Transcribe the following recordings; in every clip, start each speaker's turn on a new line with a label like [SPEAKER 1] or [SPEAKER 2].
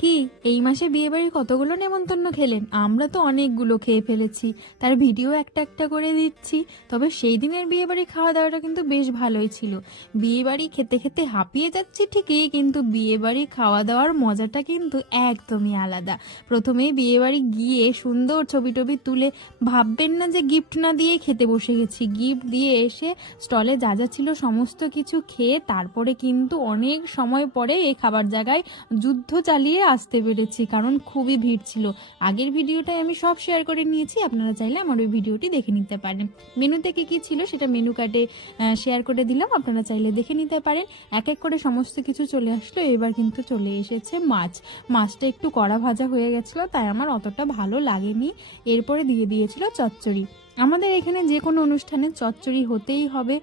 [SPEAKER 1] কি, এই মাসে বিয়ে বাড়ির কতগুলো নেমন্তন্ন খেলেন? আমরা তো অনেকগুলো খেয়ে ফেলেছি। তার ভিডিও একটা একটা করে দিচ্ছি। তবে সেই দিনের বিয়ে বাড়ি খাওয়া দাওয়াটা কিন্তু বেশ ভালোই ছিল। বিয়ে বাড়ি খেতে খেতে হাঁপিয়ে যাচ্ছি ঠিকই, কিন্তু বিয়ে বাড়ি খাওয়া দাওয়ার মজাটা কিন্তু একদমই আলাদা। প্রথমেই বিয়ে বাড়ি গিয়ে সুন্দর ছবি টবি তুলে ভাববেন না যে গিফট না দিয়ে খেতে বসে গেছি। গিফট দিয়ে এসে স্টলে যা যা ছিল সমস্ত কিছু খেয়ে তারপরে কিন্তু অনেক সময় পরে এই খাবার জায়গায় যুদ্ধ চালিয়ে আসতে পেরেছি, কারণ খুবই ভিড় ছিল। আগের ভিডিওটাই আমি সব শেয়ার করে নিয়েছি, আপনারা চাইলে আমার ওই ভিডিওটি দেখে নিতে পারেন। মেনুতে কি কি ছিল সেটা মেনু কার্ডে শেয়ার করে দিলাম, আপনারা চাইলে দেখে নিতে পারেন। এক এক করে সমস্ত কিছু চলে আসলো, এবার কিন্তু চলে এসেছে মাছ। মাছটা একটু কড়া ভাজা হয়ে গেছিল, তাই আমার অতটা ভালো লাগেনি। এরপরে দিয়ে দিয়েছিল চচ্চড়ি। আমাদের এখানে যে কোনো অনুষ্ঠানে চচ্চড়ি হতেই হবে।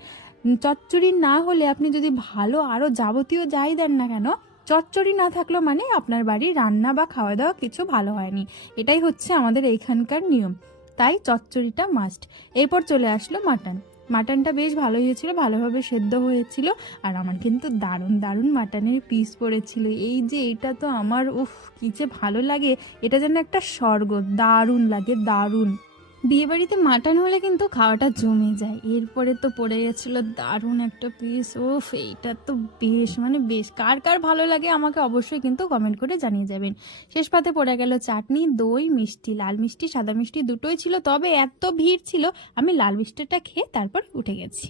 [SPEAKER 1] চচ্চড়ি না হলে আপনি যদি ভালো, আরও যাবতীয় যাই দেন না কেন চচ্চড়ি না থাকল মানে আপনার বাড়ি রান্না বা খাওয়া দাওয়া কিছু ভালো হয়নি। এটাই হচ্ছে আমাদের এইখানকার নিয়ম। তাই চচ্চড়িটা মাস্ট এরপর চলে আসলো মাটন মাটনটা বেশ ভালো হয়েছিল, ভালোভাবে সেদ্ধ হয়েছিল, আর আমার কিন্তু দারুণ দারুণ মাটনের পিস পড়েছিল। এই যে এটা তো আমার, উফ, কি যে ভালো লাগে। এটা যেন একটা স্বর্গ, দারুণ লাগে, দারুণ। বিয়ে বাড়িতে মাটন হলে কিন্তু খাওয়াটা জমে যায়। এরপরে তো পড়ে গেছিল দারুণ একটা পিস ওফ এইটা তো বেশ মানে বেশ। কার কার ভালো লাগে আমাকে অবশ্যই কিন্তু কমেন্ট করে জানিয়ে যাবেন। শেষ পাতে পড়ে গেল চাটনি, দই, মিষ্টি। লাল মিষ্টি, সাদা মিষ্টি দুটোই ছিল, তবে এত ভিড় ছিল, আমি লাল মিষ্টিটা খেয়ে তারপর উঠে গেছি।